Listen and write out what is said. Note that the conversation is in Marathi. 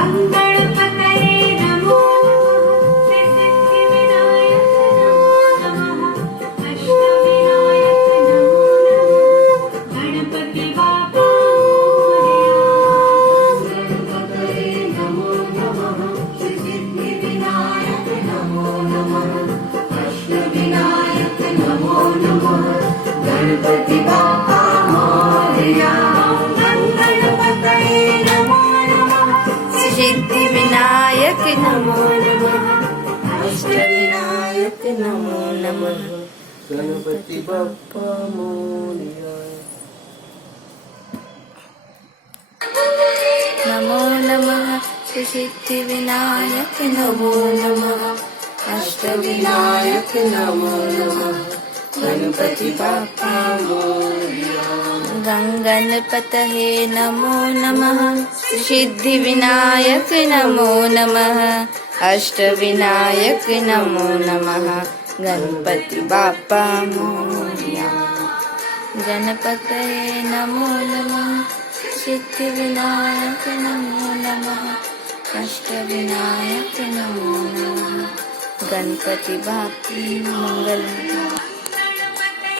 गणपतये नमो सिद्धिविनायक नमो नमः अष्टविनायक नमो नमः गणपति बाप्पा गणपतये नमो नमः सिद्धिविनायक नमो नमः अष्टविनायक नमो नमः गणपति बाप्पा मोरया गणपतये नमो नमः सिद्धिविनायक नमो नमः अष्टविनायक नमो नमः गणपति बाप्पा मोरया। नमो नमः सिद्धिविनायक नमो नमः अष्टविनायक नमो नमः गणपति बाप्पा मोरया। गणपतये नमो नमः सिद्धिविनायक नमो नमः अष्टविनायक नमो नमः गणपति बाप्पा मोरया। गणपतये नमो नमः सिद्धिविनायक नमो नमः अष्टविनायक नमो नमः गणपति बाप्पा मंगल।